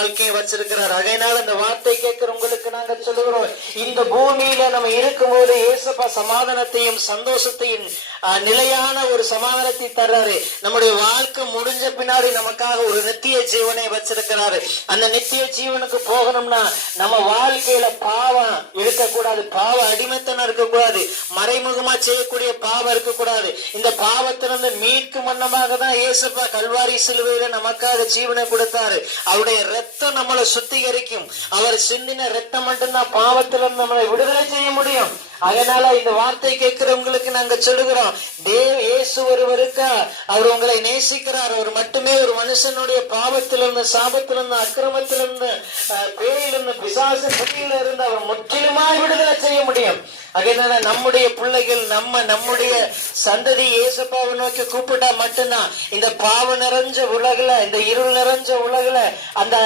வாழ்க்கையை வச்சிருக்கிறார். அதனால இந்த வார்த்தை கேட்கிற உங்களுக்கு நாங்க சொல்லுகிறோம், இந்த பூமியில நம்ம இருக்கும்போது ஏசப்பா சமாதானத்தையும் சந்தோஷத்தையும் நிலையான ஒரு சமாதானத்தை தர்றாரு. நம்முடைய வாழ்க்கை முடிஞ்ச பின்னாடி நமக்காக ஒரு நித்திய ஜீவனை வச்சிருக்கிறாரு. அந்த நித்திய ஜீவனுக்கு போகணும்னா நம்ம வாழ்க்கையில பாவம் இருக்கக்கூடாது, பாவ அடிமைத்தனம் இருக்கக்கூடாது, மறைமுகமா செய்யக்கூடிய பாவம் இருக்கக்கூடாது. இந்த பாவத்திலிருந்து மீட்கும் வண்ணமாக தான் ஏசப்பா கல்வாரி சிலுவையில நமக்காக ஜீவனை கொடுத்தாரு. அவருடைய ரத்தம் நம்மளை சுத்திகரிக்கும். அவர் சிந்தின ரத்தம் மட்டும்தான் பாவத்திலிருந்து நம்மளை விடுதலை செய்ய முடியும். அதனால இந்த வார்த்தை கேட்கிறவங்களுக்கு நாங்க சொல்லுகிறோம், இயேசு ஒருவருக்கா, அவர் உங்களை நேசிக்கிறார். அவர் மட்டுமே ஒரு மனுஷனுடைய பாவத்திலிருந்து, சாபத்திலிருந்து, அக்கிரமத்திலிருந்து, பேயிலிருந்து, பிசாசின் பிடியில இருந்து அவர் முற்றிலுமாய் விடுதலை செய்ய முடியும். அதனால நம்முடைய பிள்ளைகள் நம்முடைய சந்ததி ஏசப்பாவை நோக்கி கூப்பிட்டா மட்டும்தான் இந்த பாவ நிறைஞ்ச உலகுல, இந்த இருள் நிறைஞ்ச உலகுல அந்த